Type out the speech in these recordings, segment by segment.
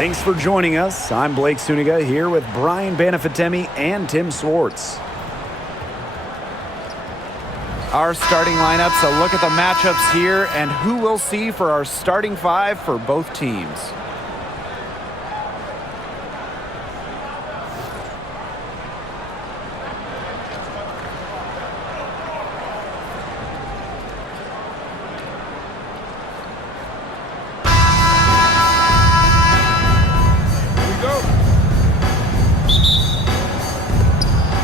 Thanks for joining us. I'm Blake Suniga here with Brian Banafitemi and Tim Swartz. Our starting lineups, a look at the matchups here and who we'll see for our starting five for both teams.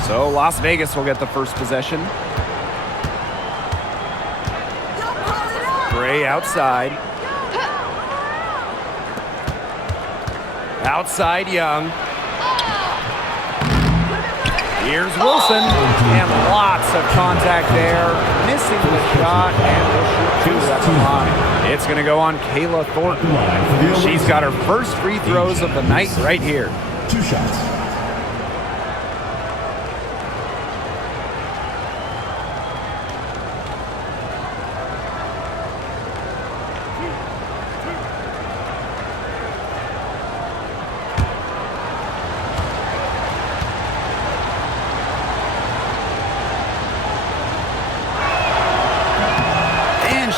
So Las Vegas will get the first possession. Gray outside. Outside Young. Here's Wilson. And lots of contact there. Missing the shot and will shoot two at the line. It's going to go on Kayla Thornton. She's got her first free throws of the night right here. 2 shots.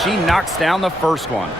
She knocks down the first one.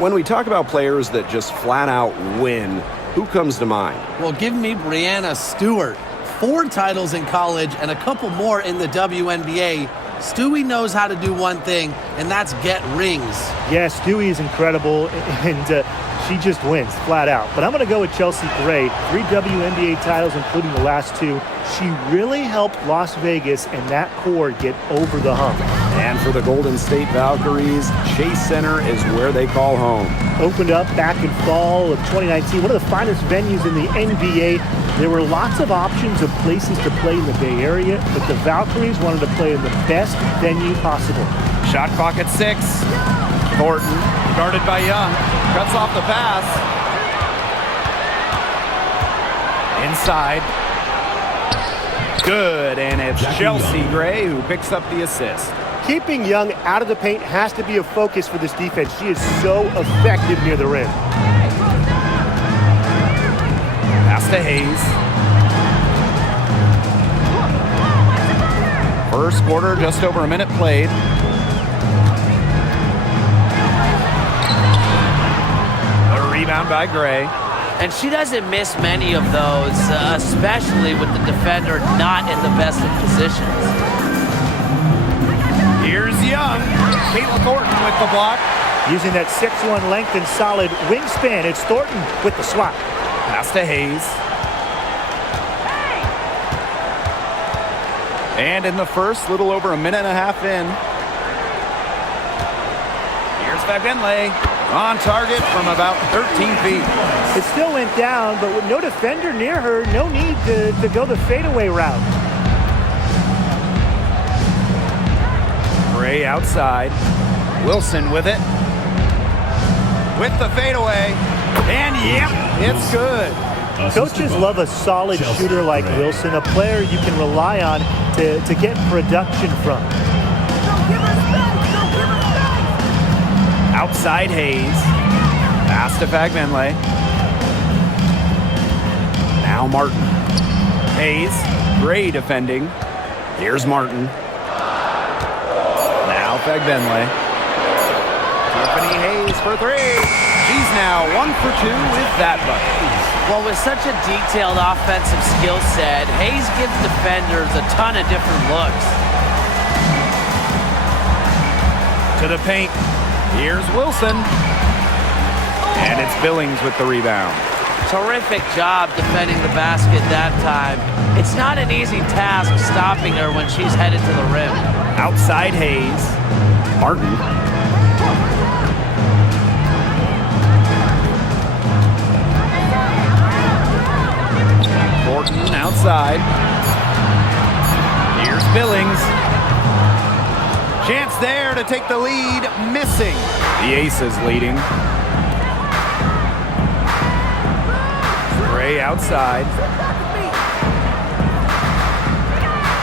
When we talk about players that just flat out win, who comes to mind? Well, give me Breanna Stewart. 4 titles in college and a couple more in the WNBA. Stewie knows how to do one thing, and that's get rings. Yeah, Stewie is incredible, and she just wins, flat out. But I'm going to go with Chelsea Gray. 3 WNBA titles, including the last 2. She really helped Las Vegas and that core get over the hump. And for the Golden State Valkyries, Chase Center is where they call home. Opened up back in fall of 2019, one of the finest venues in the NBA. There were lots of options of places to play in the Bay Area, but the Valkyries wanted to play in the best venue possible. Shot clock at 6. Thornton, guarded by Young, cuts off the pass. Inside. Good, and it's Chelsea Gray who picks up the assist. Keeping Young out of the paint has to be a focus for this defense. She is so effective near the rim. Pass to Hayes. First quarter, just over a minute played. A rebound by Gray. And she doesn't miss many of those, especially with the defender not in the best of positions. Here's Young. Kayla Thornton with the block. Using that 6'1" length and solid wingspan, it's Thornton with the swat. Pass to Hayes. And in the first, little over a minute and a half in. Here's Fagbinley on target from about 13 feet. It still went down, but with no defender near her, no need to go the fadeaway route. Gray outside. Wilson with it. With the fadeaway. And yep, it's good. Coaches love a solid shooter like Wilson, a player you can rely on to get production from. Outside Hayes. Pass to Fagbinley. Now Martin. Hayes. Gray defending. Here's Martin. Now Fagbinley. Tiffany Hayes for 3. She's now 1 for 2 with that bucket. Well, with such a detailed offensive skill set, Hayes gives defenders a ton of different looks. To the paint. Here's Wilson. And it's Billings with the rebound. Terrific job defending the basket that time. It's not an easy task stopping her when she's headed to the rim. Outside Hayes. Martin. Thornton outside. Here's Billings. Chance there to take the lead. Missing. The Aces leading. Gray outside.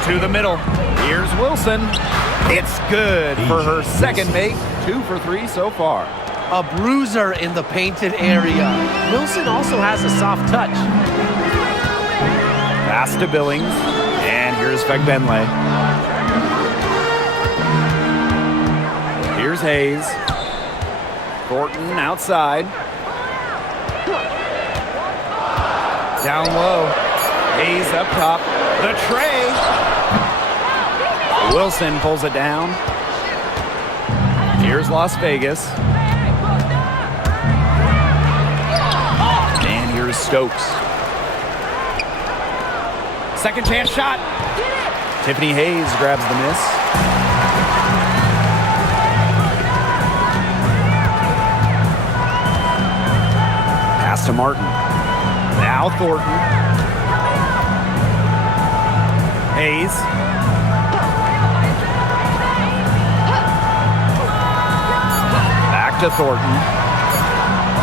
To the middle. Here's Wilson. It's good for her second make. 2 for 3 so far. a bruiser in the painted area. Wilson also has a soft touch. Pass to Billings, and here's Fagbenle. Here's Hayes. Thornton outside. Down low. Hayes up top. The tray. Wilson pulls it down. Here's Las Vegas. And here's Stokes. Second chance shot. Tiffany Hayes grabs the miss. Pass to Martin. Now Thornton. Hayes. Back to Thornton.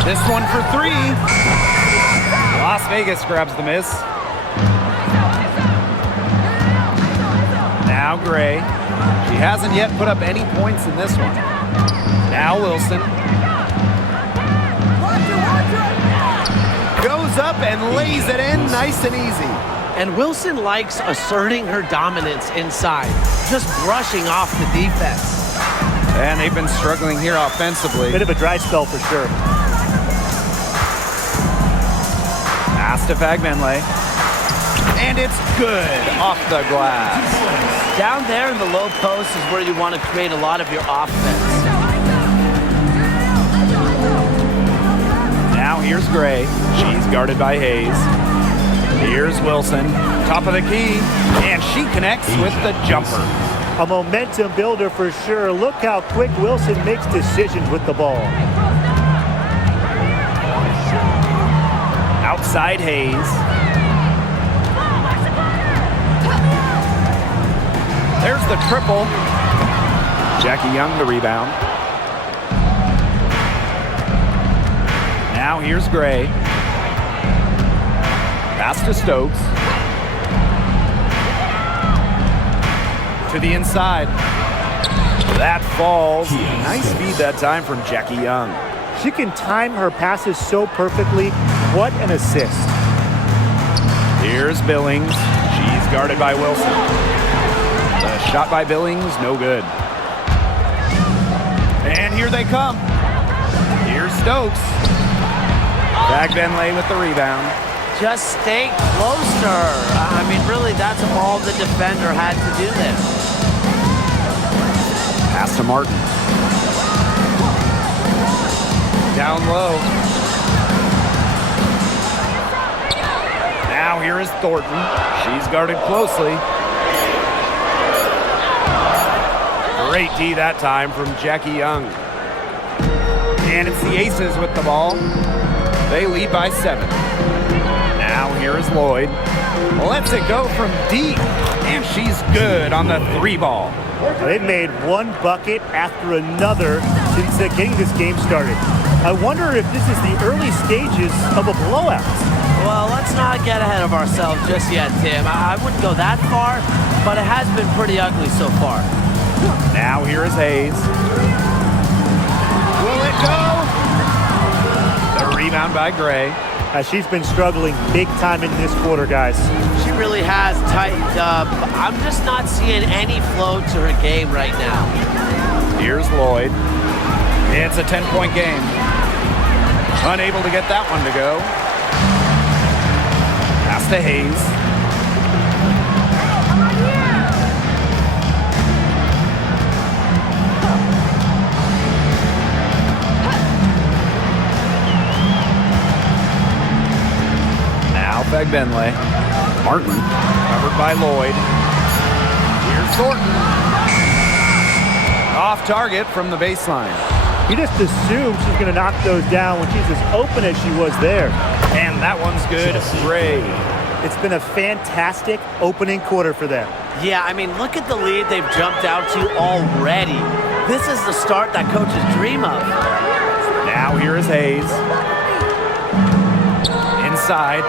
This one for three. Las Vegas grabs the miss. Now Gray. She hasn't yet put up any points in this one. Now Wilson. Goes up and lays it in nice and easy. And Wilson likes asserting her dominance inside, just brushing off the defense. And they've been struggling here offensively. Bit of a dry spell for sure. Pass to Fagbenle. And it's good off the glass. Down there in the low post is where you want to create a lot of your offense. Now here's Gray. She's guarded by Hayes. Here's Wilson. Top of the key. And she connects with the jumper. A momentum builder for sure. Look how quick Wilson makes decisions with the ball. Outside Hayes. There's the triple. Jackie Young the rebound. Now here's Gray. Pass to Stokes. To the inside. That falls. Nice feed that time from Jackie Young. She can time her passes so perfectly. What an assist. Here's Billings. She's guarded by Wilson. The shot by Billings, no good. And here they come. Here's Stokes. Fagbenle with the rebound. Just stay close to her. I mean, really, that's all the defender had to do there. Pass to Martin. Down low. Now here is Thornton. She's guarded closely. Great D that time from Jackie Young. And it's the Aces with the ball. They lead by 7. Now here is Lloyd. Lets it go from deep. And she's good on the 3-ball. They've made one bucket after another since getting this game started. I wonder if this is the early stages of a blowout. Well, let's not get ahead of ourselves just yet, Tim. I wouldn't go that far, but it has been pretty ugly so far. Now here is Hayes. Will it go? The rebound by Gray. She's been struggling big time in this quarter, guys. She really has tightened up. I'm just not seeing any flow to her game right now. Here's Lloyd. It's a 10-point game. Unable to get that one to go. Pass to Hayes. Fagbenle. Martin, covered by Lloyd. Here's Thornton. Off target from the baseline. You just assume she's going to knock those down when she's as open as she was there. And that one's good. Gray. It's been a fantastic opening quarter for them. Yeah, I mean, look at the lead they've jumped out to already. This is the start that coaches dream of. Now here is Hayes. Inside.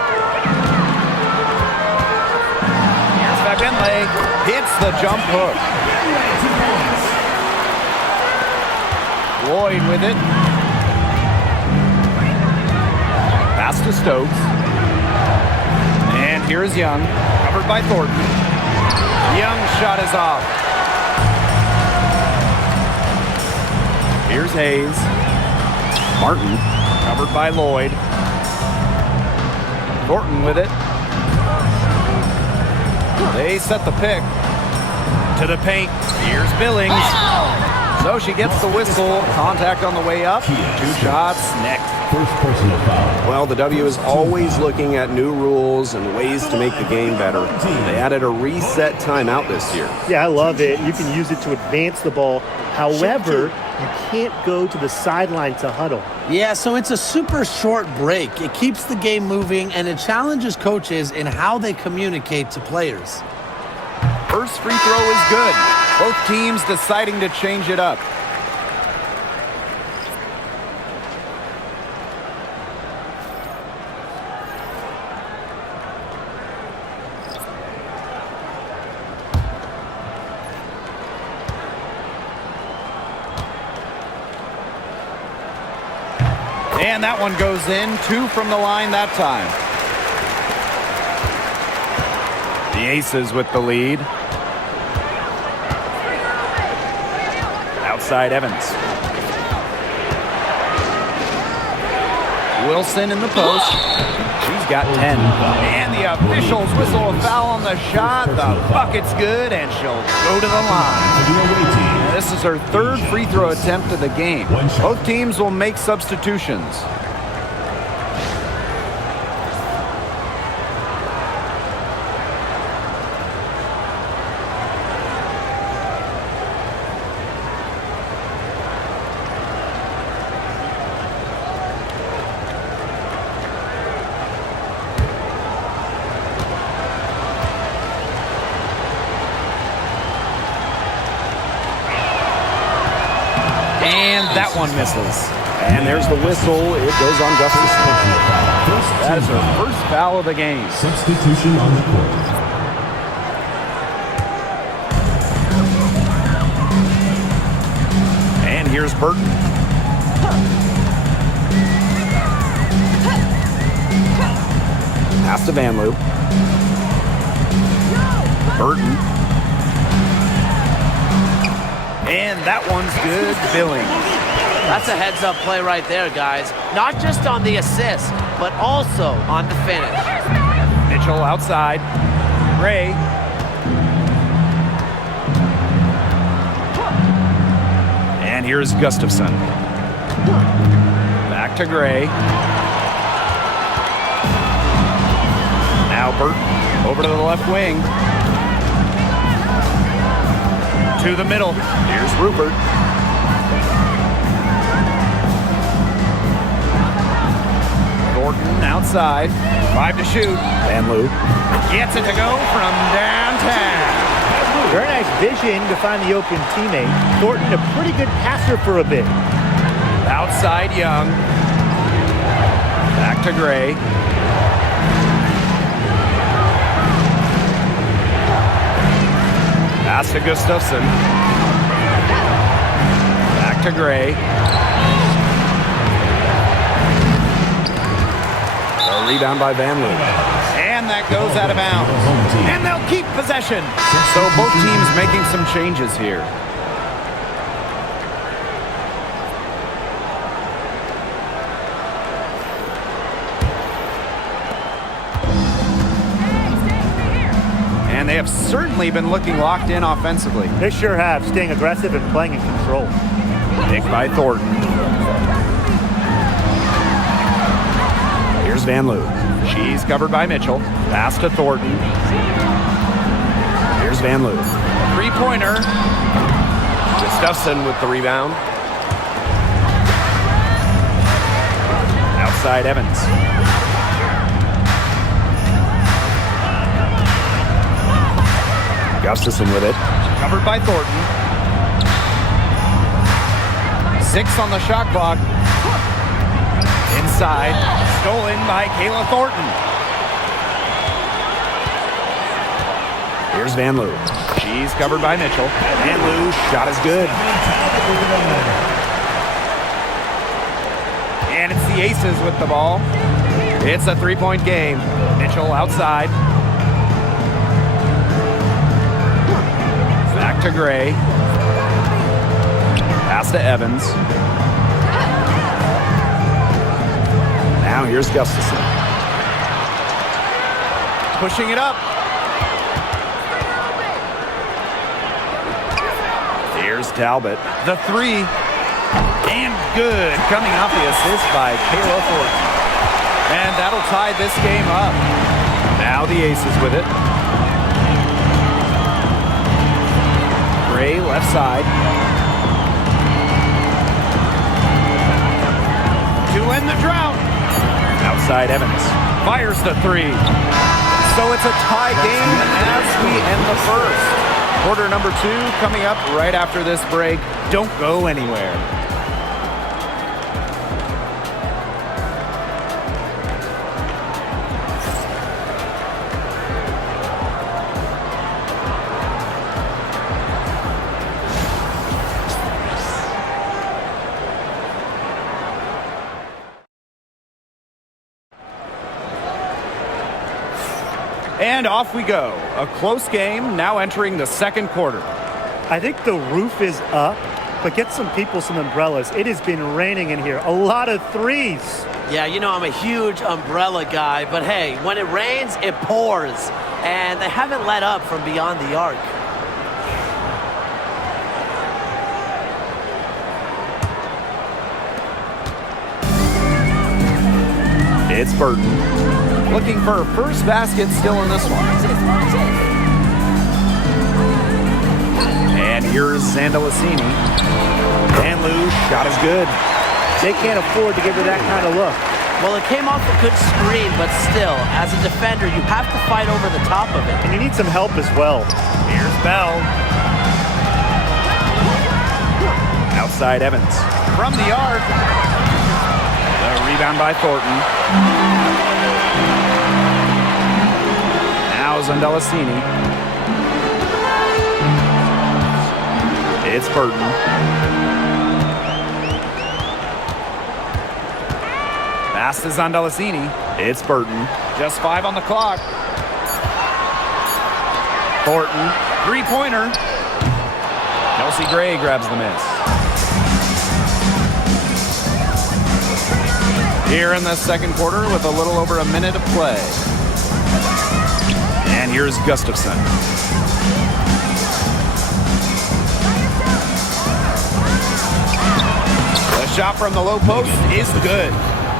Fagbenle hits the jump hook. Lloyd with it. Pass to Stokes. And here's Young, covered by Thornton. Young's shot is off. Here's Hayes. Martin, covered by Lloyd. Thornton with it. They set the pick. To the paint. Here's Billings. So she gets the whistle. Contact on the way up. 2 shots. Next. First personal foul. Well, the W is always looking at new rules and ways to make the game better. They added a reset timeout this year. Yeah, I love it. You can use it to advance the ball. However, you can't go to the sideline to huddle. Yeah, so it's a super short break. It keeps the game moving, and it challenges coaches in how they communicate to players. First free throw is good. Both teams deciding to change it up. And that one goes in. 2 from the line that time. The Aces with the lead. Outside Evans. Wilson in the post. She's got 10. And the officials whistle a foul on the shot. The bucket's good, and she'll go to the line. This is her 3rd free throw attempt of the game. Both teams will make substitutions. And that one misses. And there's the whistle. It goes on Gustafson. That is her first foul of the game. Substitution on the court. And here's Burton. Pass to Van Loo. Burton. And that one's good. Billings. That's a heads-up play right there, guys. Not just on the assist, but also on the finish. Mitchell outside. Gray. And here's Gustafson. Back to Gray. Now Burton over to the left wing. To the middle. Here's Rupert. Thornton outside. 5 to shoot. Van Loo. Gets it to go from downtown. Very nice vision to find the open teammate. Thornton, a pretty good passer for a bit. Outside Young. Back to Gray. Pass to Gustafson. Back to Gray. A rebound by Van Loo. And that goes out of bounds. And they'll keep possession. So both teams making some changes here. And they have certainly been looking locked in offensively. They sure have, staying aggressive and playing in control. Pick by Thornton. Here's Van Loo. She's covered by Mitchell. Pass to Thornton. Here's Van Loo. 3-pointer. Gustafson with the rebound. Outside Evans. Gustafson with it. Covered by Thornton. 6 on the shot clock. Inside. Stolen by Kayla Thornton. Here's Van Loo. She's covered by Mitchell. Van Loo, shot is good. And it's the Aces with the ball. It's a three-point game. Mitchell outside. Back to Gray. Pass to Evans. Now here's Gustafson. Pushing it up. Here's Talbot. The three. And good. Coming off the assist by Kayla Thornton. And that'll tie this game up. Now the Aces with it. Gray left side. To end the drought. Outside Evans. Fires the three. So it's a tie game as we end the first. Quarter number 2 coming up right after this break. Don't go anywhere. And off we go. A close game now entering the second quarter. I think the roof is up, but get some people some umbrellas. It has been raining in here. A lot of threes. Yeah, you know I'm a huge umbrella guy, but hey, when it rains, it pours. And they haven't let up from beyond the arc. It's Burton. Looking for her first basket still in this one. And here's Zandalicini. And Lou, shot is good. They can't afford to give her that kind of look. Well, it came off a good screen, but still, as a defender, you have to fight over the top of it. And you need some help as well. Here's Bell. Outside Evans. From the arc. The rebound by Thornton. Now Zandalicini. It's Burton. Pass to Zandalicini. It's Burton. Just 5 on the clock. Thornton, three-pointer. Chelsea Gray grabs the miss. Here in the second quarter with a little over a minute of play. And here's Gustafson. The shot from the low post is good.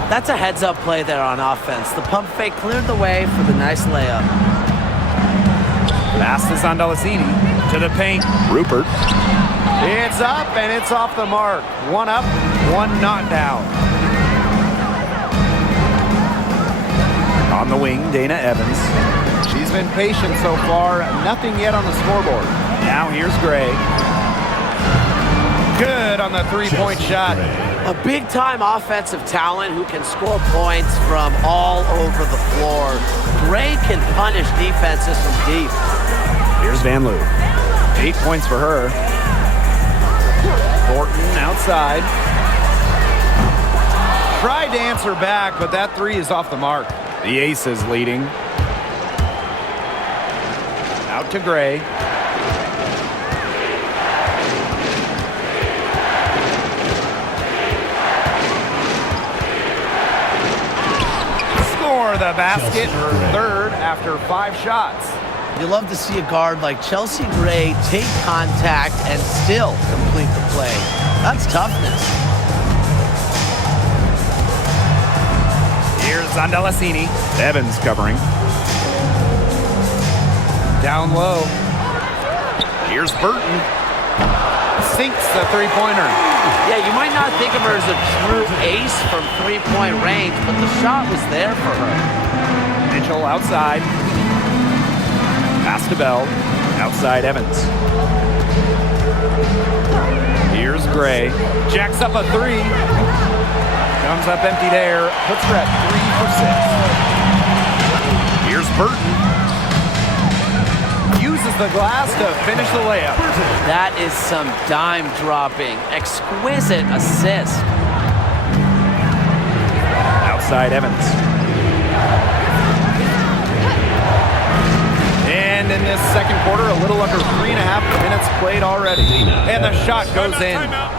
That's a heads-up play there on offense. The pump fake cleared the way for the nice layup. Pass to Zandalicini to the paint. Rupert. It's up and it's off the mark. One up, one not down. On the wing, Dana Evans. She's been patient so far. Nothing yet on the scoreboard. Now here's Gray. Good on the three-point shot. A big-time offensive talent who can score points from all over the floor. Gray can punish defenses from deep. Here's Van Loo. 8 points for her. Thornton outside. Tried to answer back, but that three is off the mark. The Aces leading. Out to Gray. Score the basket, her third after 5 shots. You love to see a guard like Chelsea Gray take contact and still complete the play. That's toughness. Here's Zandalicini. Evans covering. Down low. Here's Burton. Sinks the three-pointer. Yeah, you might not think of her as a true ace from three-point range, but the shot was there for her. Mitchell outside. Pass to Bell. Outside Evans. Here's Gray. Jacks up a three. Comes up empty there. Puts her at 3 for 6. Here's Burton. Uses the glass to finish the layup. That is some dime dropping. Exquisite assist. Outside Evans. in this second quarter, a little under 3.5 minutes played already. And the shot goes in.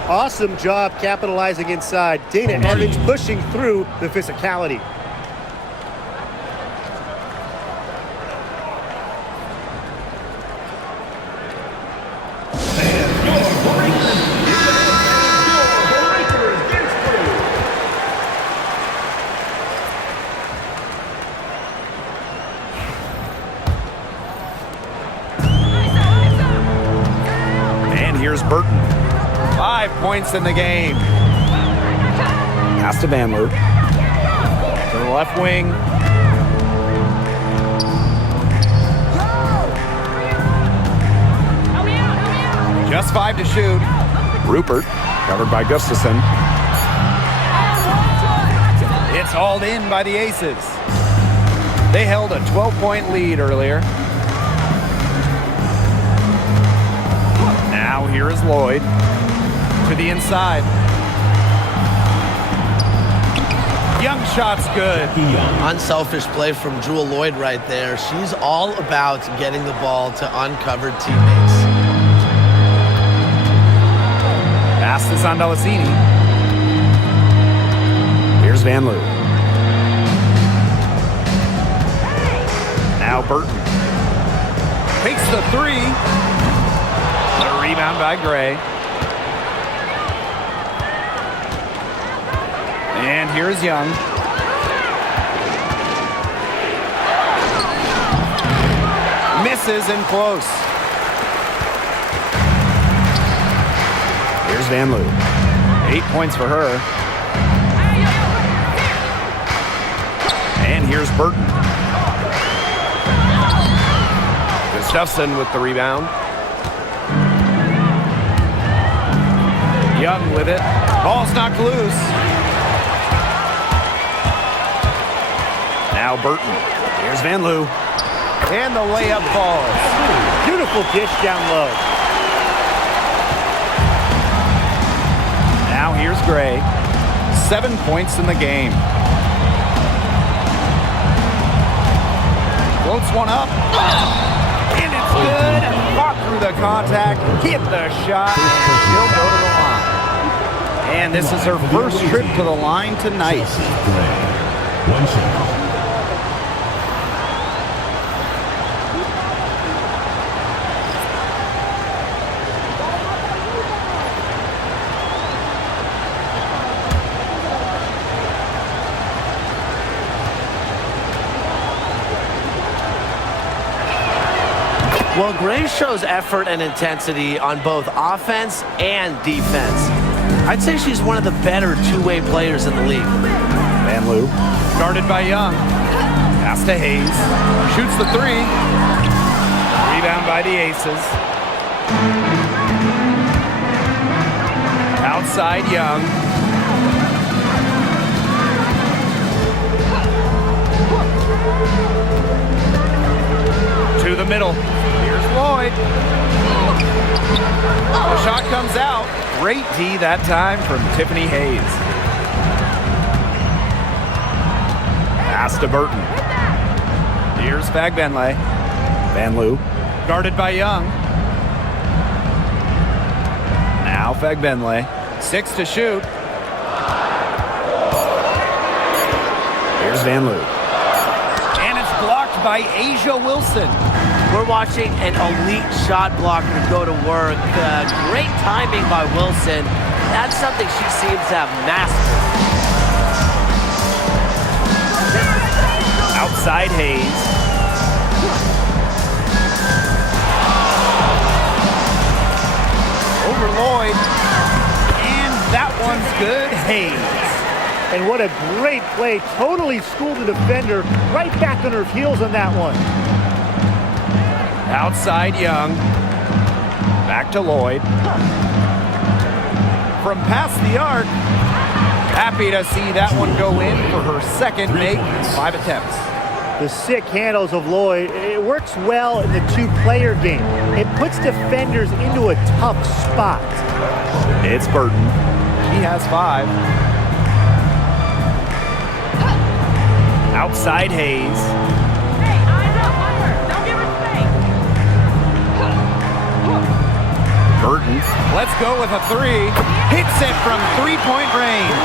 Awesome job capitalizing inside. Dana Evans pushing through the physicality. Here's Burton. 5 points in the game. Pass to Vanloo. To the left wing. Just 5 to shoot. Rupert, covered by Gustafson. It's hauled in by the Aces. They held a 12-point lead earlier. Now here is Lloyd to the inside. Young shot's good. Unselfish play from Jewel Lloyd right there. She's all about getting the ball to uncovered teammates. Pass this on Delacini. Here's Vanloo. Now Burton takes the 3. A rebound by Gray. And here's Young. Misses and close. Here's Vanloo. 8 points for her. And here's Burton. Gustafson with the rebound. Young with it. Ball's knocked loose. Now Burton. Here's Vanloo. And the layup falls. Beautiful dish down low. Now here's Gray. 7 points in the game. Floats one up. And it's good. Fought through the contact. Hit the shot. And she'll go to the line. And this is her first trip to the line tonight. One shot. Well, Gray shows effort and intensity on both offense and defense. I'd say she's one of the better two-way players in the league. Vanloo. Guarded by Young. Pass to Hayes. Shoots the 3. Rebound by the Aces. Outside Young. To the middle. Here's Lloyd. The shot comes out. Great D that time from Tiffany Hayes. Pass to Burton. Here's Fagbenle. Vanloo. Guarded by Young. Now Fagbenle. 6 to shoot. Here's Vanloo. And it's blocked by Asia Wilson. We're watching an elite shot blocker go to work. Great timing by Wilson. That's something she seems to have mastered. Outside Hayes. Over Lloyd. And that one's good. Hayes. And what a great play. Totally schooled the defender. Right back on her heels on that one. Outside Young. Back to Lloyd. From past the arc. Happy to see that one go in for her second make in 5 attempts. The sick handles of Lloyd, it works well in the two-player game. It puts defenders into a tough spot. It's Burton. He has 5. Outside Hayes. Burton, let's go with a three. Hits it from three-point range.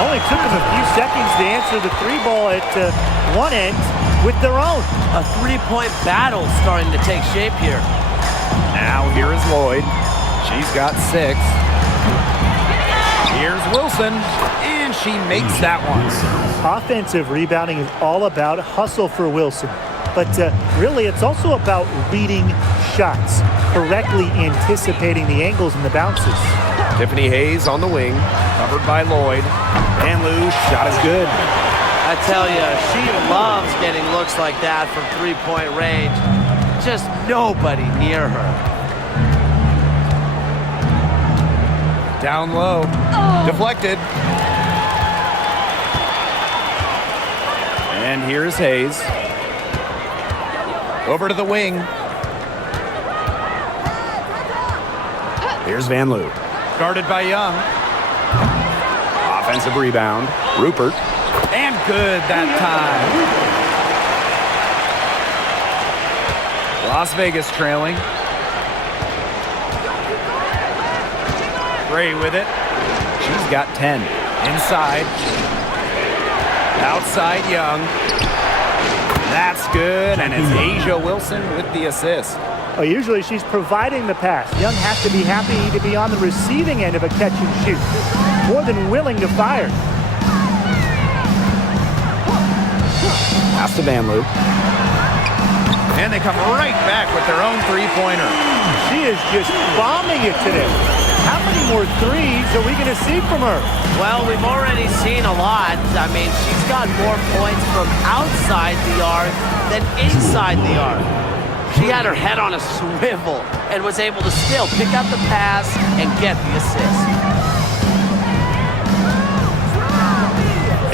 Only took them a few seconds to answer the three ball at one end with their own. A three-point battle starting to take shape here. Now here is Lloyd. She's got 6. Here's Wilson, and she makes that one. Offensive rebounding is all about hustle for Wilson. But really, it's also about reading shots, correctly anticipating the angles and the bounces. Tiffany Hayes on the wing. Covered by Lloyd. And Lou, shot is good. I tell you, she loves getting looks like that from three-point range. Just nobody near her. Down low. Deflected. And here's Hayes. Over to the wing. Here's Van Loo. Guarded by Young. Offensive rebound. Rupert. And good that time. Las Vegas trailing. Gray with it. She's got 10. Inside. Outside Young. That's good, and it's Asia Wilson with the assist. Oh, usually she's providing the pass. Young has to be happy to be on the receiving end of a catch and shoot. More than willing to fire. Pass to Van Loo. And they come right back with their own three-pointer. She is just bombing it today. How many more threes are we going to see from her? Well, we've already seen a lot. I mean, she's got more points from outside the arc than inside the arc. She had her head on a swivel and was able to still pick up the pass and get the assist.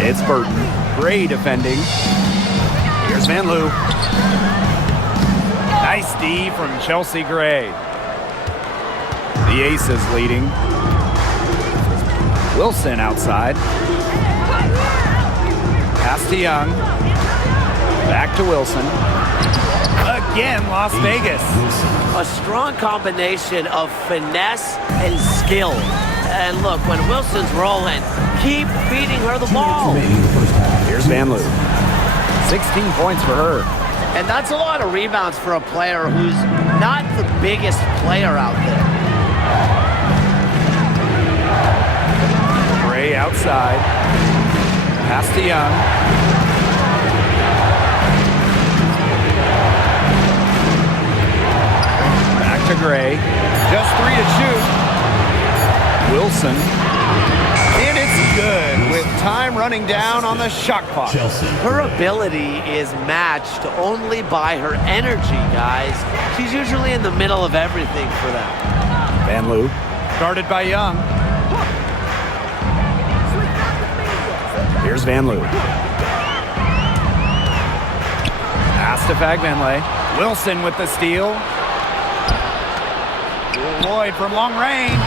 It's Burton. Gray defending. Here's Van Loo. Nice D from Chelsea Gray. The Aces leading. Wilson outside. Pass to Young. Back to Wilson. Again, Las Vegas. A strong combination of finesse and skill. And look, when Wilson's rolling, keep feeding her the ball. Here's Van Loo. 16 points for her. And that's a lot of rebounds for a player who's not the biggest player out there. Gray outside. Pass to Young. Back to Gray. Just 3 to shoot. Wilson. And it's good with time running down on the shot clock. Her ability is matched only by her energy, guys. She's usually in the middle of everything for them. Van Loo. Guarded by Young. Here's Van Loo. Pass to Fagmanley. Wilson with the steal. Lloyd from long range.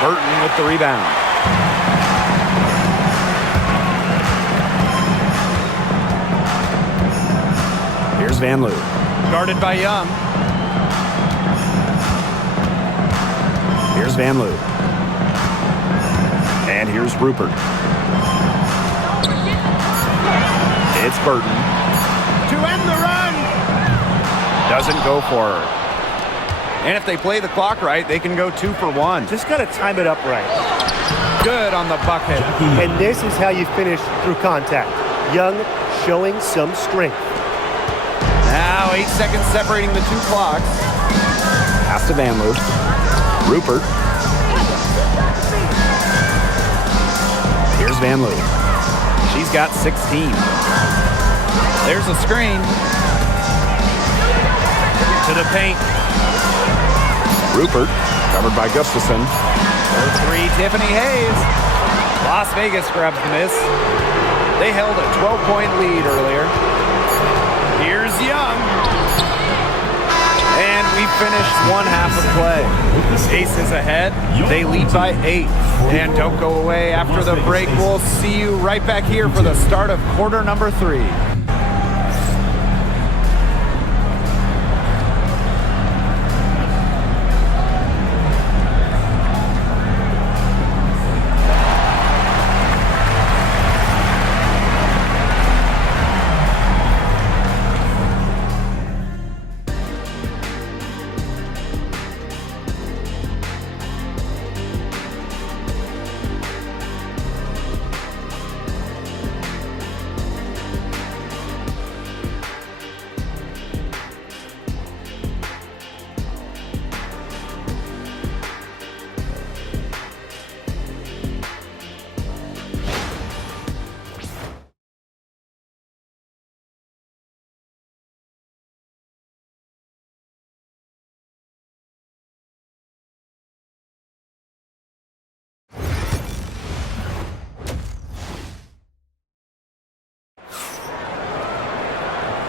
Burton with the rebound. Here's Van Loo. Guarded by Young. Here's Van Loo. And here's Rupert. It's Burton. To end the run. Doesn't go for her. And if they play the clock right, they can go 2 for 1. Just got to time it up right. Good on the bucket. And this is how you finish through contact. Young showing some strength. Now 8 seconds separating the 2 clocks. Pass to Van Loo. Rupert. Here's Van Loo. She's got 16. There's a screen. To the paint. Rupert, covered by Gustafson. For 3, Tiffany Hayes. Las Vegas grabs the miss. They held a 12-point lead earlier. Here's Young. And we finished one half of play. Aces ahead. They lead by 8. And don't go away after the break. We'll see you right back here for the start of quarter number 3.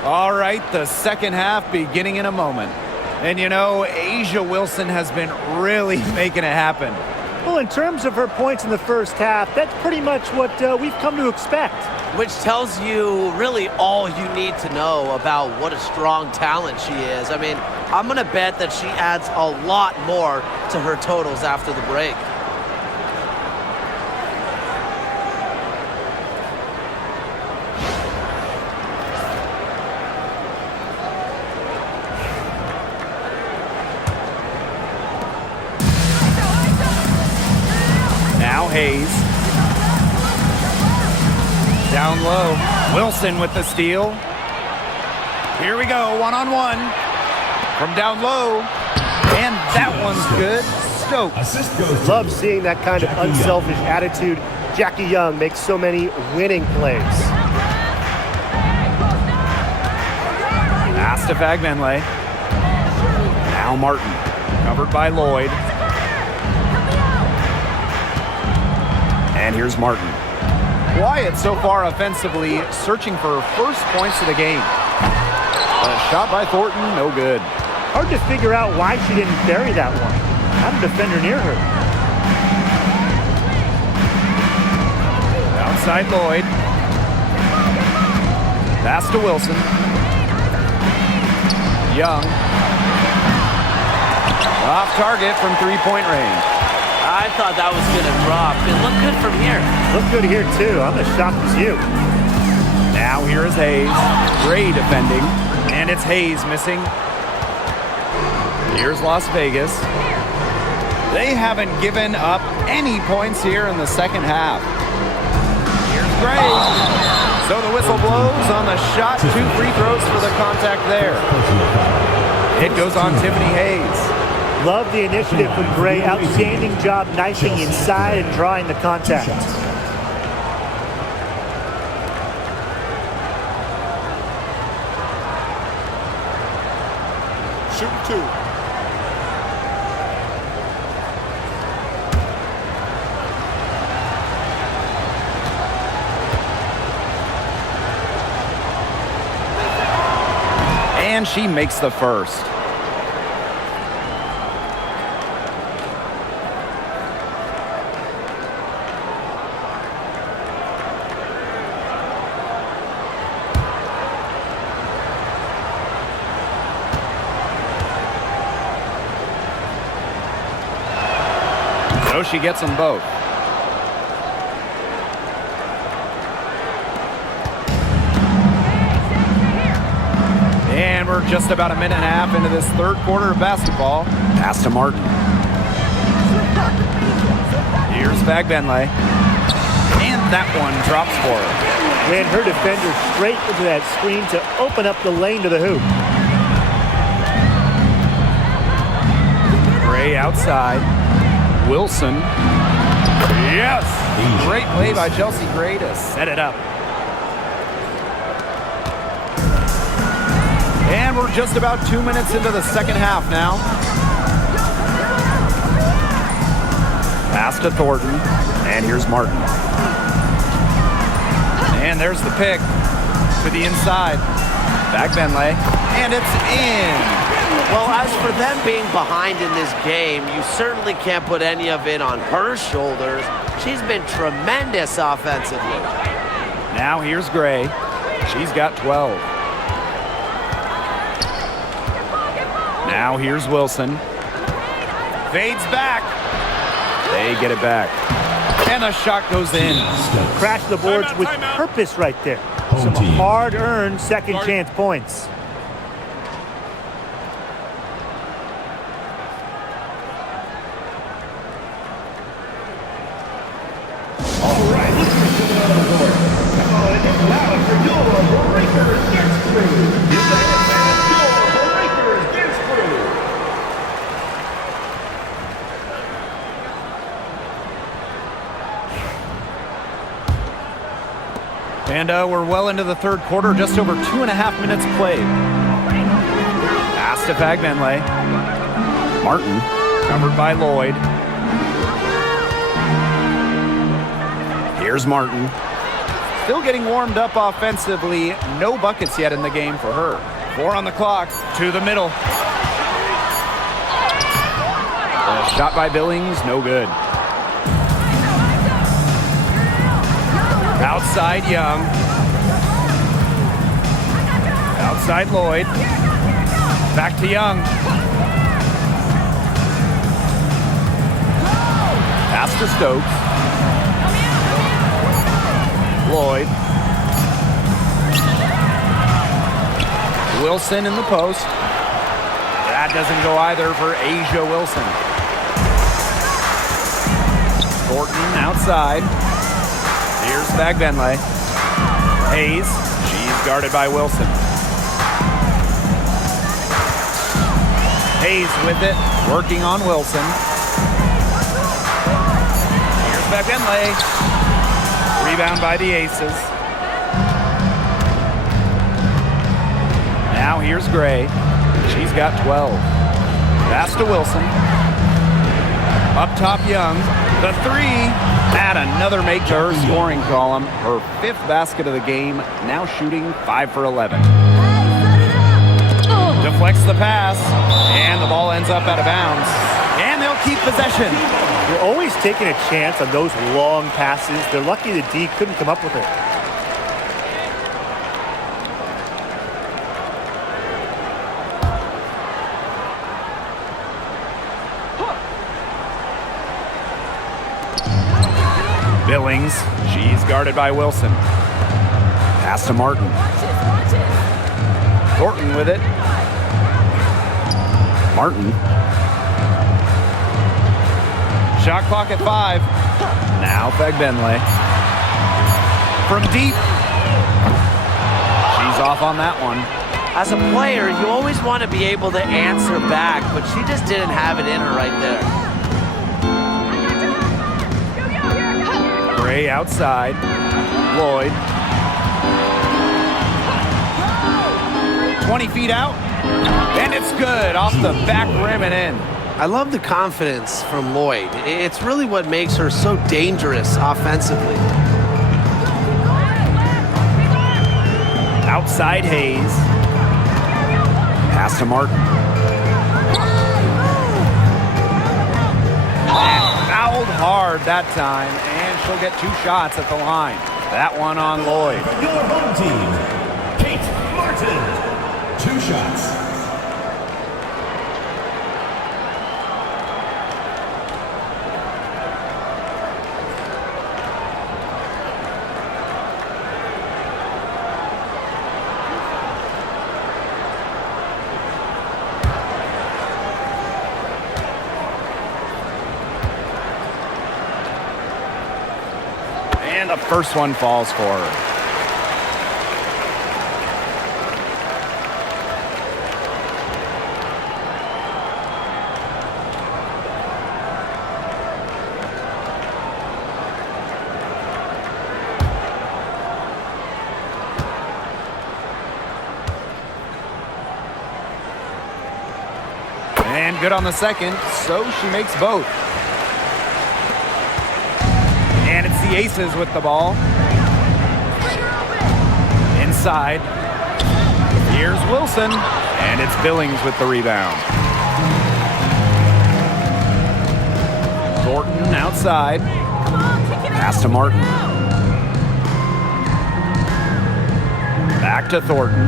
All right, the second half beginning in a moment. And you know, Asia Wilson has been really making it happen. Well, in terms of her points in the first half, that's pretty much what we've come to expect. Which tells you really all you need to know about what a strong talent she is. I mean, I'm going to bet that she adds a lot more to her totals after the break. Now Hayes. Down low. Wilson with the steal. Here we go, one-on-one. From down low. And that one's good. Stokes. Assist goes to Love seeing that kind of Jackie unselfish Young. attitude. Jackie Young makes so many winning plays. Pass to Fagbenle. Now Martin. Covered by Lloyd. And here's Martin. Wyatt so far offensively searching for first points of the game. A shot by Thornton, no good. Hard to figure out why she didn't bury that one. Not a defender near her. Outside Lloyd. Pass to Wilson. Young. Off target from three-point range. I thought that was going to drop. It looked good from here. Look good here, too. I'm as shocked as you. Now here is Hayes. Gray defending. And it's Hayes missing. Here's Las Vegas. They haven't given up any points here in the second half. Here's Gray. So the whistle blows on the shot. 2 free throws for the contact there. It goes on Tiffany Hayes. Love the initiative from Gray. Outstanding job knifing inside and drawing the contact. Shoot 2. And she makes the first. So she gets them both. And we're just about a minute and a half into this third quarter of basketball. Pass to Martin. Here's Fagbenle. And that one drops for her. Ran her defender straight into that screen to open up the lane to the hoop. Gray outside. Wilson. Yes! Great play by Chelsea Gray to set it up. And we're just about 2 minutes into the second half now. Pass to Thornton. And here's Martin. And there's the pick to the inside. Fagbenle. And it's in. Well, as for them being behind in this game, you certainly can't put any of it on her shoulders. She's been tremendous offensively. Now here's Gray. She's got 12. Now here's Wilson. Fades back. They get it back. And the shot goes in. Crash the boards with purpose right there. Some hard-earned second chance points. And we're well into the third quarter, just over 2.5 minutes played. Pass to Fagbenle. Martin, covered by Lloyd. Here's Martin. still getting warmed up offensively. No buckets yet in the game for her. 4 on the clock. To the middle. Shot by Billings, no good. Outside Young. Outside Lloyd. Back to Young. Pass to Stokes. Lloyd. Wilson in the post. That doesn't go either for Asia Wilson. Thornton outside. Here's Bagbenley. Hayes. She's guarded by Wilson. Hayes with it. Working on Wilson. Here's Bagbenley. Rebound by the Aces. Now here's Gray. She's got 12. Pass to Wilson. Up top Young. The three. Add another make to her scoring column. Her 5th basket of the game. Now shooting 5 for 11. Deflects the pass. And the ball ends up out of bounds. And they'll keep possession. You're always taking a chance on those long passes. They're lucky the D couldn't come up with it. Billings. She's guarded by Wilson. Pass to Martin. Thornton with it. Martin. Shot clock at 5. Now Bagbenley. From deep. She's off on that one. As a player, you always want to be able to answer back, but she just didn't have it in her right there. Gray outside. Lloyd. 20 feet out. And it's good. Off the back rim and in. I love the confidence from Lloyd. It's really what makes her so dangerous offensively. Outside Hayes. Pass to Martin. And fouled hard that time, and she'll get 2 shots at the line. That one on Lloyd. Your home team, Kate Martin. 2 shots. And the first one falls for her. And good on the second, so she makes both. And it's the Aces with the ball. Inside. Here's Wilson. And it's Billings with the rebound. Thornton outside. Pass to Martin. Back to Thornton.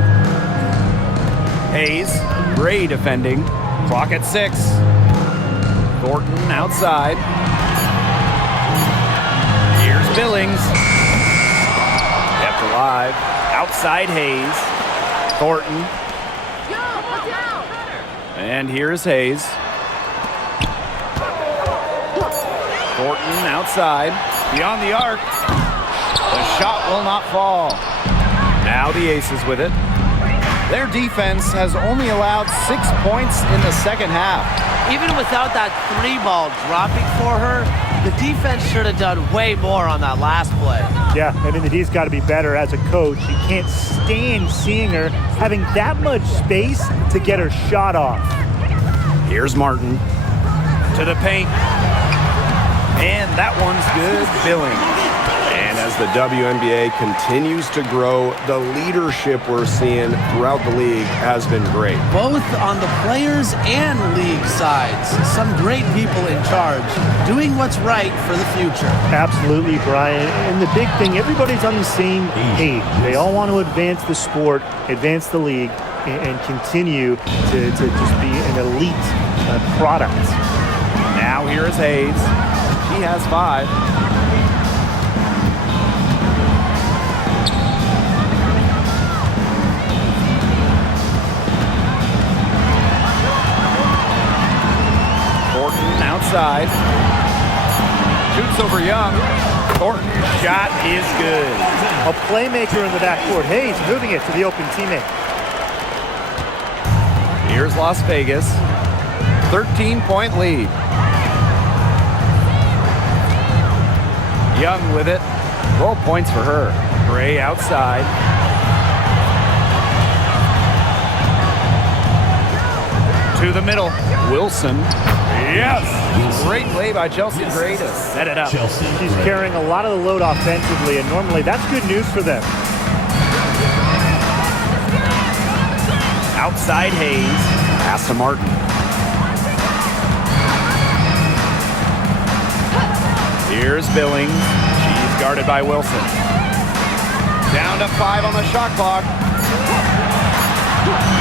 Hayes. Gray defending. Clock at 6. Thornton outside. Here's Billings. Kept alive. Outside Hayes. Thornton. And here's Hayes. Thornton outside. Beyond the arc. The shot will not fall. Now the Aces with it. Their defense has only allowed 6 points in the second half. Even without that 3-ball dropping for her, the defense should have done way more on that last play. Yeah, I mean, the D's got to be better as a coach. You can't stand seeing her having that much space to get her shot off. Here's Martin to the paint. And that one's good. Billings. And And as the WNBA continues to grow, the leadership we're seeing throughout the league has been great. Both on the players and league sides. Some great people in charge, doing what's right for the future. Absolutely, Brian. And the big thing, everybody's on the same page. They all want to advance the sport, advance the league, and continue to just be an elite product. Now here is Hayes. He has 5. Thornton outside. Shoots over Young. Thornton's shot is good. A playmaker in the backcourt. Hayes moving it to the open teammate. Here's Las Vegas. 13-point lead. Young with it. 12 points for her. Gray outside. To the middle. Wilson. Yes! Great play by Chelsea Gray to set it up. She's carrying a lot of the load offensively, and normally that's good news for them. Outside Hayes. Pass to Martin. Here's Billings. She's guarded by Wilson. Down to 5 on the shot clock.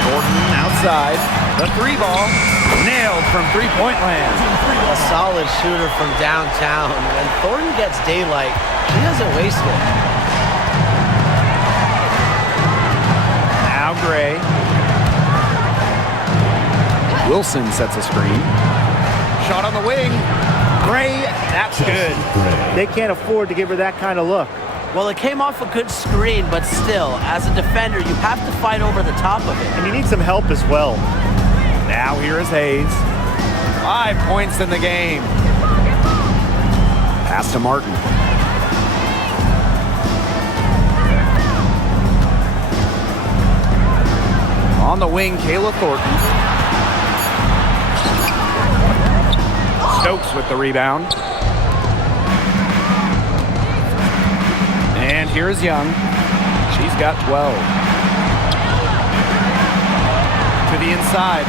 Gordon outside. The 3 ball. Nailed from three-point land. A solid shooter from downtown. When Thornton gets daylight, he doesn't waste it. Now Gray. Wilson sets a screen. Shot on the wing. Gray, that's good. They can't afford to give her that kind of look. Well, it came off a good screen, but still, as a defender, you have to fight over the top of it. And you need some help as well. Now here is Hayes. 5 points in the game. Pass to Martin. On the wing, Kayla Thornton. Stokes with the rebound. And here's Young. She's got 12. To the inside.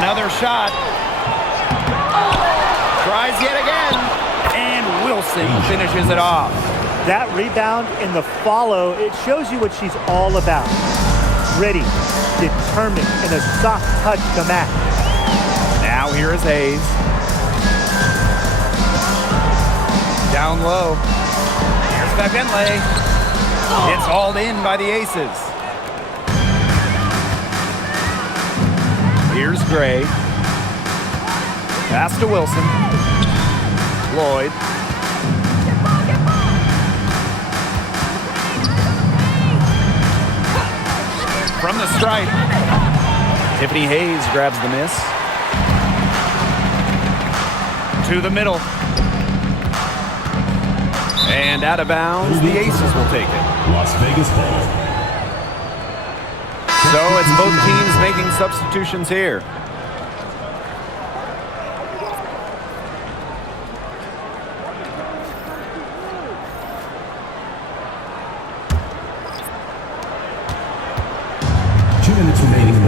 Another shot. Tries yet again. And Wilson finishes it off. That rebound and the follow, it shows you what she's all about. Ready, determined, and a soft touch to match. Now here is Hayes. Down low. Here's Bentley. It's hauled in by the Aces. Here's Gray. Pass to Wilson. Lloyd. From the stripe. Tiffany Hayes grabs the miss. To the middle. And out of bounds, the Aces will take it. Las Vegas ball. So it's both teams making substitutions here.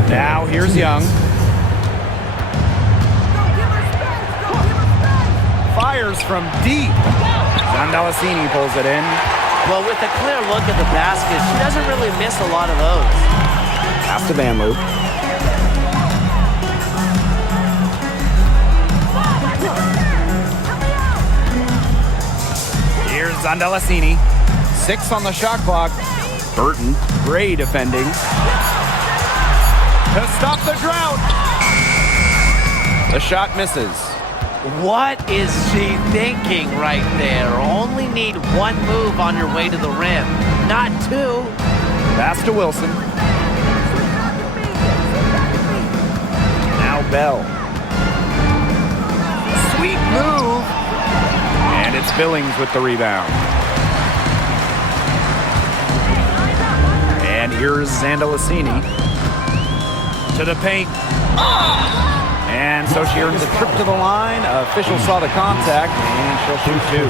Now here's Young. Fires from deep. Zandalasini pulls it in. Well, with a clear look at the basket, she doesn't really miss a lot of those. Pass to Vanloo. Here's Zandalasini. 6 on the shot clock. Burton, Gray defending. To stop the drought. The shot misses. What is she thinking right there? Only need 1 move on your way to the rim, not 2. Pass to Wilson. Now Bell. Sweet move. And it's Billings with the rebound. And here's Zandalasini. To the paint. And so she earns a trip to the line. Official saw the contact, and she'll shoot two.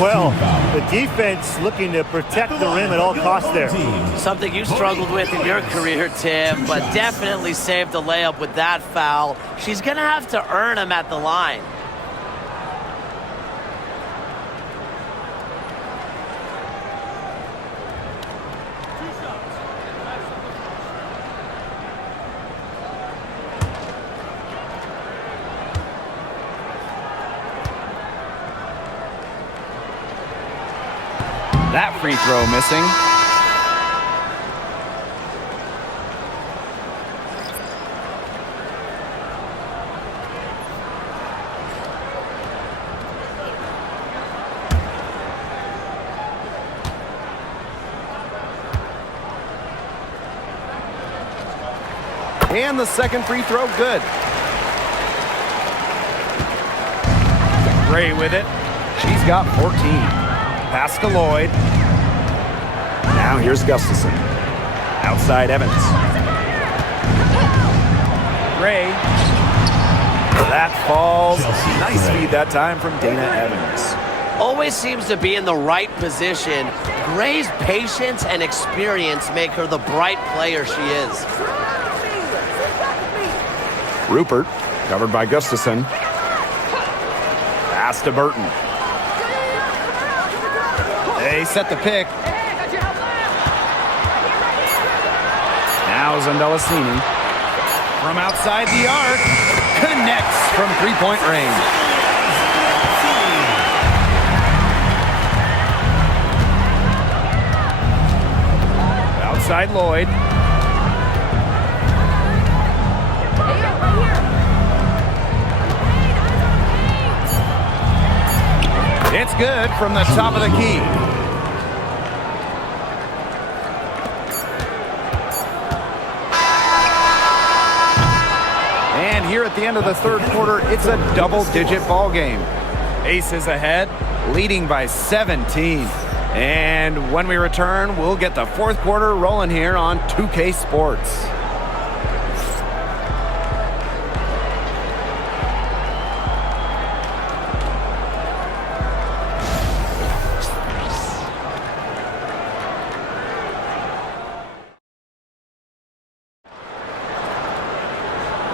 Well, the defense looking to protect the rim at all costs there. Something you struggled with in your career, Tim, but definitely saved the layup with that foul. She's going to have to earn him at the line. That free throw missing. And the second free throw, good. Gray with it. She's got 14. Pass to Lloyd. Now here's Gustafson. Outside Evans. Gray. That falls. Nice feed that time from Dana Evans. Always seems to be in the right position. Gray's patience and experience make her the bright player she is. Rupert, covered by Gustafson. Pass to Burton. They set the pick. Now Zandalasini from outside the arc. Connects from three-point range. Outside Lloyd. It's good from the top of the key. And here at the end of the third quarter, it's a double-digit ball game. Aces ahead, leading by 17. And when we return, we'll get the fourth quarter rolling here on 2K Sports.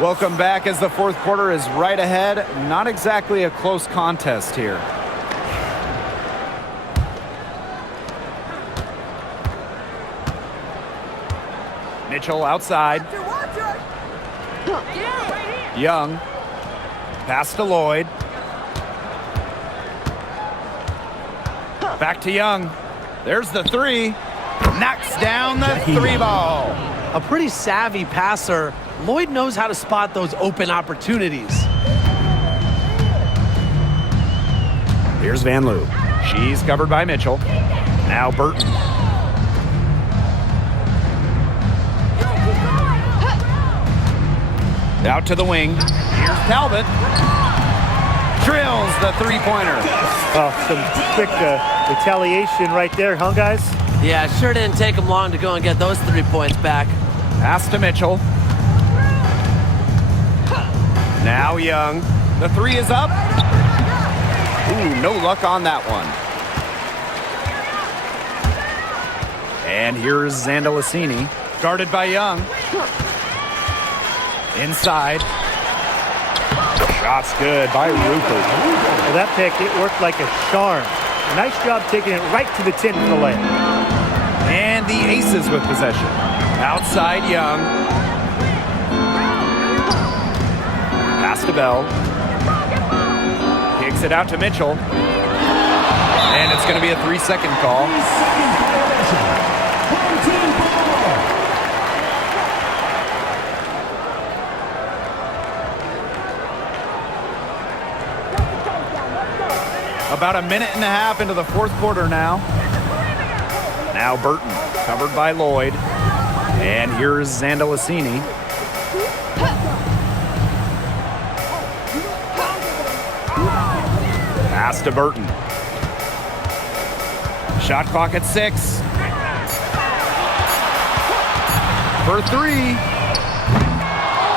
Welcome back as the fourth quarter is right ahead. Not exactly a close contest here. Mitchell outside. Young. Pass to Lloyd. Back to Young. There's the three. Knocks down the three ball. A pretty savvy passer. Lloyd knows how to spot those open opportunities. Here's Van Loo. She's covered by Mitchell. Now Burton. Out to the wing. Here's Talbot. Drills the three-pointer. Oh, some quick retaliation right there, huh, guys? Yeah, sure didn't take him long to go and get those 3 points back. Pass to Mitchell. Now Young. The three is up. Ooh, no luck on that one. And here's Zandalasini, guarded by Young. Inside. Shot's good by Rupert. Well, that pick, it worked like a charm. Nice job taking it right to the tin for the layup. And the Aces with possession. Outside Young. Pass to Bell. Kicks it out to Mitchell. And it's going to be a 3-second call. About a minute and a half into the fourth quarter now. Now Burton, covered by Lloyd. And here's Zandalasini. Pass to Burton. Shot clock at 6. For 3.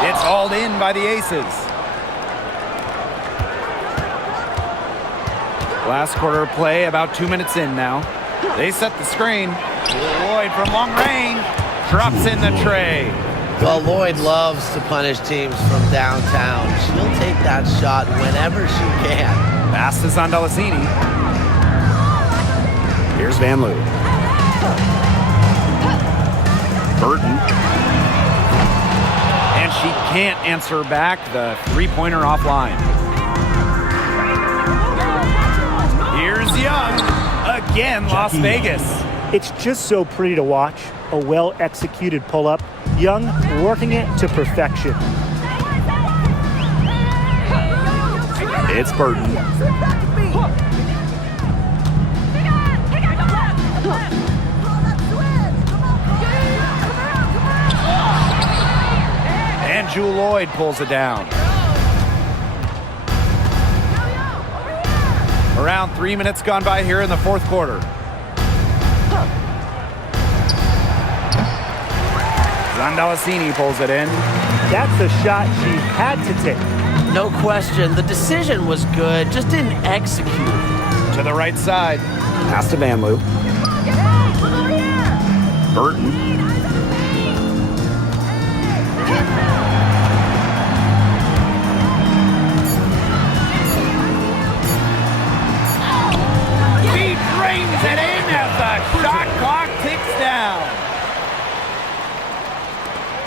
It's hauled in by the Aces. Last quarter of play, about 2 minutes in now. They set the screen. Lloyd from long range drops in the tray. Well, Lloyd loves to punish teams from downtown. She'll take that shot whenever she can. Pass to Zondalicini. Here's Van Loo. Burton. And she can't answer back the three-pointer offline. Here's Young. Again, Las Vegas. It's just so pretty to watch. A well-executed pull-up. Young working it to perfection. It's Burton. And Jewel Lloyd pulls it down. Around 3 minutes gone by here in the fourth quarter. Zondalicini pulls it in. That's the shot she had to take. No question. The decision was good, just didn't execute. To the right side. Pass to Van Loo. Burton. He brings it in as the shot clock ticks down.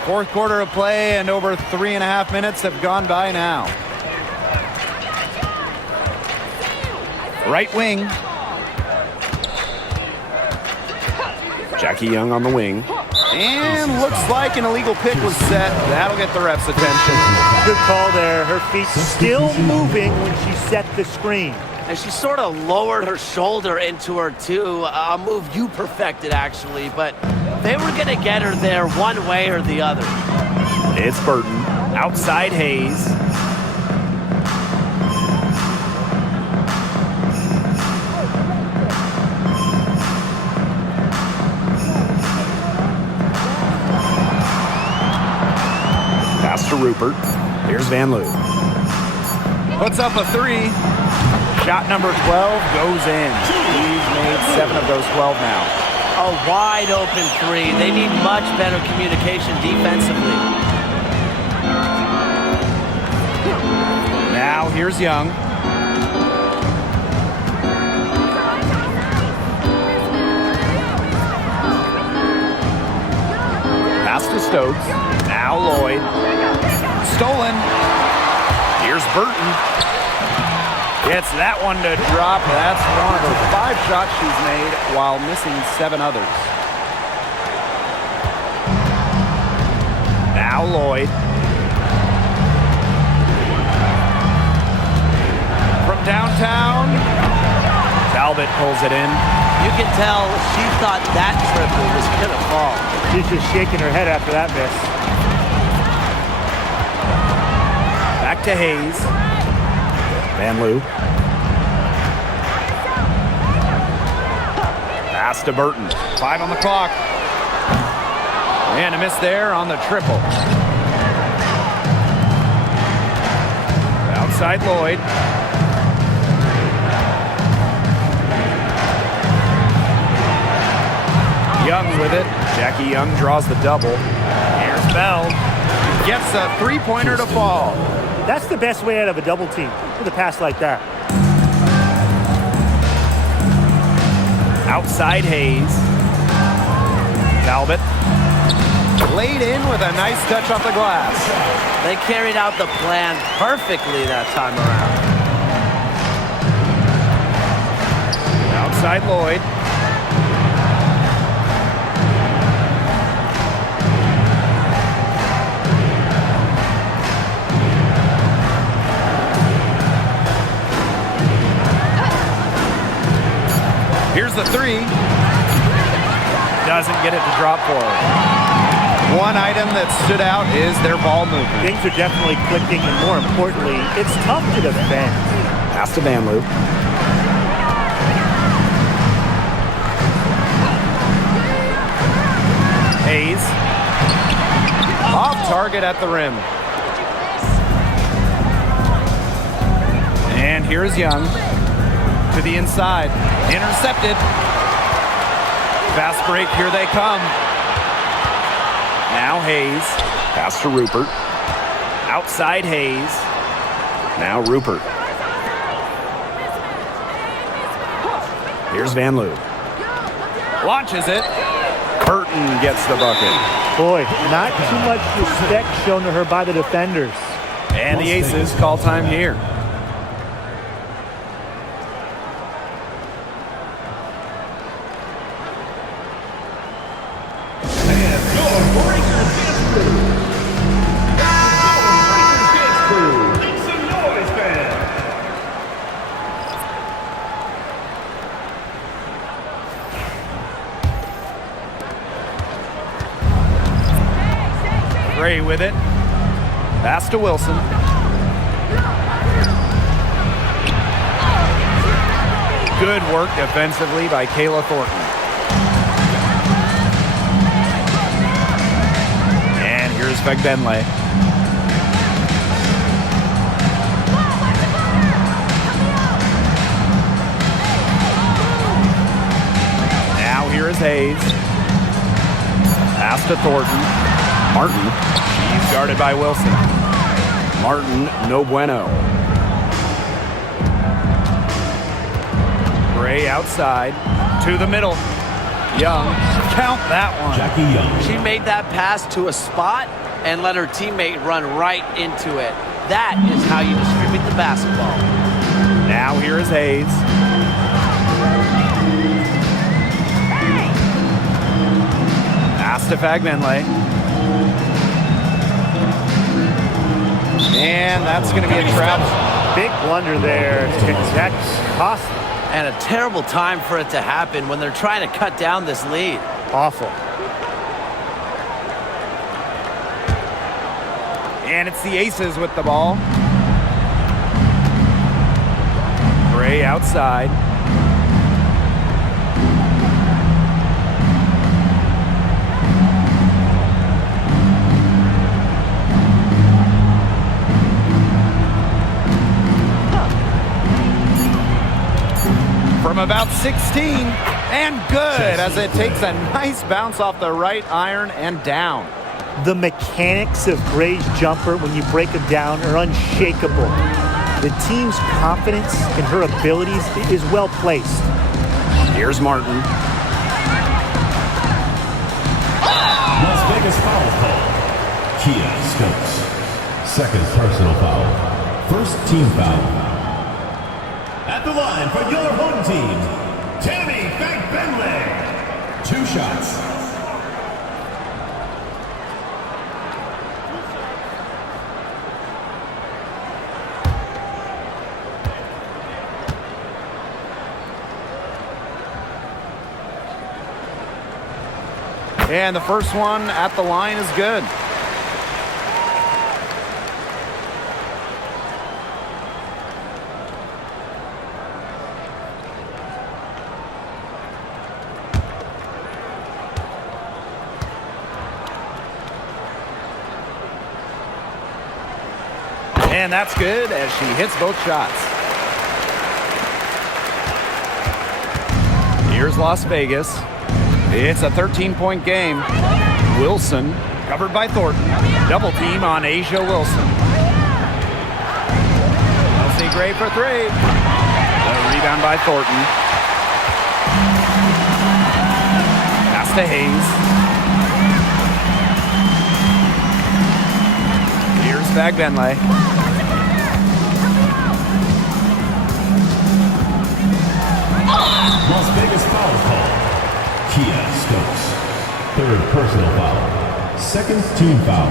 Fourth quarter of play and over 3.5 minutes have gone by now. Right wing. Jackie Young on the wing. And looks like an illegal pick was set. That'll get the ref's attention. Good call there. Her feet still moving when she set the screen. And she sort of lowered her shoulder into her, too. A move you perfected, actually. But they were going to get her there one way or the other. It's Burton. Outside Hayes. Pass to Rupert. Here's Van Loo. Puts up a three. Shot number 12 goes in. He's made 7 of those 12 now. A wide open three. They need much better communication defensively. Now here's Young. Pass to Stokes. Now Lloyd. Stolen. Here's Burton. Gets that one to drop. That's one of the 5 shots she's made while missing 7 others. Now Lloyd. From downtown, Talbot pulls it in. You can tell she thought that triple was going to fall. She's just shaking her head after that miss. Back to Hayes. Van Loo. Pass to Burton. 5 on the clock. And a miss there on the triple. Outside Lloyd. Young with it. Jackie Young draws the double. Here's Bell. Gets a three-pointer to fall. That's the best way out of a double team, with a pass like that. Outside Hayes. Talbot. Laid in with a nice touch off the glass. They carried out the plan perfectly that time around. Outside Lloyd. Here's the three. Doesn't get it to drop for her. One item that stood out is their ball movement. Things are definitely clicking, and more importantly, it's tough to defend. Pass to Van Loo. Hayes. Off target at the rim. here's Young to the inside. Intercepted. Fast break. Here they come. Now Hayes. Pass to Rupert. Outside Hayes. Now Rupert. Here's Van Loo. Launches it. Burton gets the bucket. Boy, not too much respect shown to her by the defenders. And the Aces call time here. And your Breakers dance crew. Make some noise, fans. Gray with it. Pass to Wilson. Good work defensively by Kayla Thornton. And here's Fagbenle. Now here is Hayes. Pass to Thornton. Martin. He's guarded by Wilson. Martin, no bueno. Gray outside to the middle. Young, count that one. Jackie Young. She made that pass to a spot and let her teammate run right into it. That is how you distribute the basketball. Now here is Hayes. Pass to Fagbenle. And that's going to be a travel. Big blunder there. That's costly. And a terrible time for it to happen when they're trying to cut down this lead. Awful. And it's the Aces with the ball. Gray outside. From about 16, and good as it takes a nice bounce off the right iron and down. The mechanics of Gray's jumper, when you break them down, are unshakable. The team's confidence in her abilities is well placed. Here's Martin. Las Vegas foul call. Kia Stokes. Second personal foul. First team foul. At the line for your home team, Tammy Fagbenle. 2 shots. And the first one at the line is good. And that's good as she hits both shots. Here's Las Vegas. It's a 13-point game. Wilson, covered by Thornton. Double team on Asia Wilson. Chelsea Gray for 3. The rebound by Thornton. Pass to Hayes. Here's Fagbenle. Las Vegas foul call. Kia Stokes. Third personal foul. Second team foul.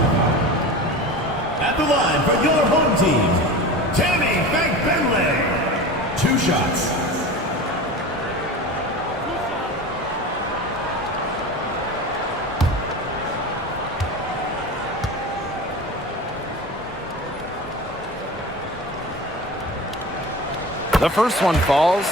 At the line for your home team, Tammy Fagbenle. 2 shots. The first one falls.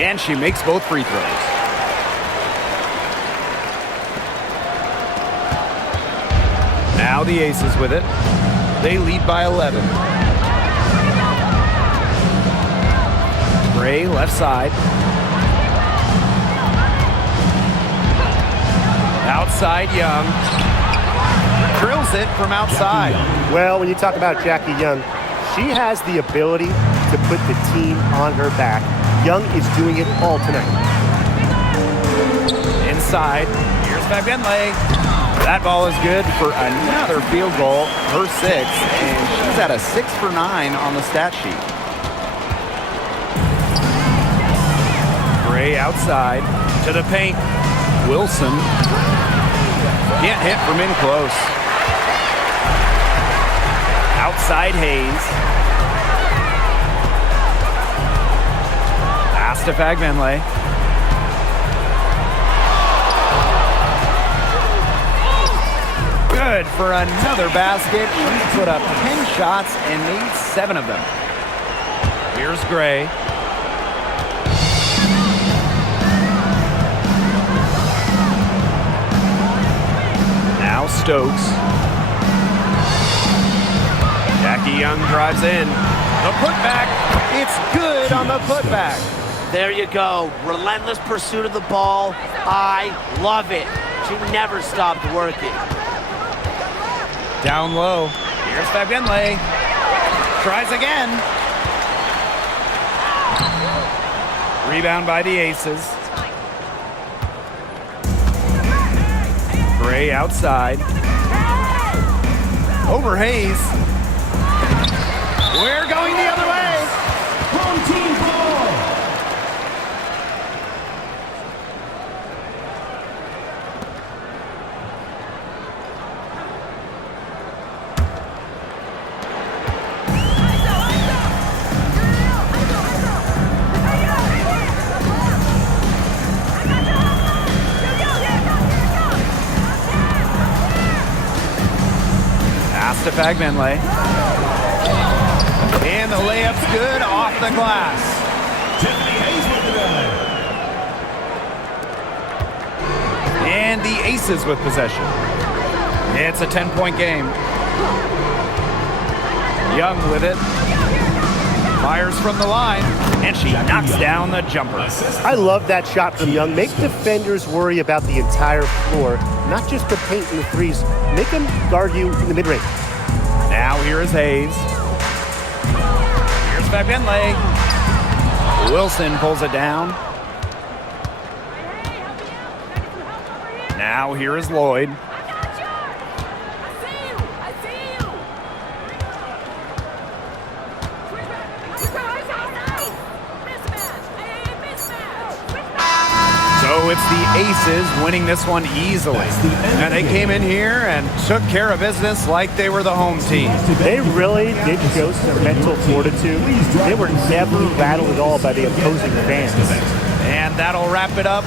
And she makes both free throws. Now the Aces with it. They lead by 11. Gray left side. Outside Young. Drills it from outside. Well, when you talk about Jackie Young, she has the ability to put the team on her back. Young is doing it all tonight. Inside. Here's Fagenle. That ball is good for another field goal, her 6th, and she's at a 6 for 9 on the stat sheet. Gray outside to the paint. Wilson can't hit from in close. Outside Hayes. Pass to Fagenle. Good for another basket. She put up 10 shots and made 7 of them. Here's Gray. Now Stokes. Jackie Young drives in. The putback. It's good on the putback. There you go. Relentless pursuit of the ball. I love it. She never stopped working. Down low. Here's Fagenle. Tries again. Rebound by the Aces. Gray outside. Over Hayes. We're going the other way. Home team ball. Pass to Fagenle. And the layup's good off the glass. Tiffany Hayes with the ball. And the Aces with possession. It's a 10-point game. Young with it. Fires from the line. And she knocks down the jumper. I love that shot from Young. Make defenders worry about the entire floor, not just the paint and the threes. Make them guard you in the mid-range. Now here is Hayes. Here's Fagenle. Wilson pulls it down. Now here is Lloyd. So it's the Aces winning this one easily. And they came in here and took care of business like they were the home team. They really did show some mental fortitude. They were never rattled at all by the opposing fans. And that'll wrap it up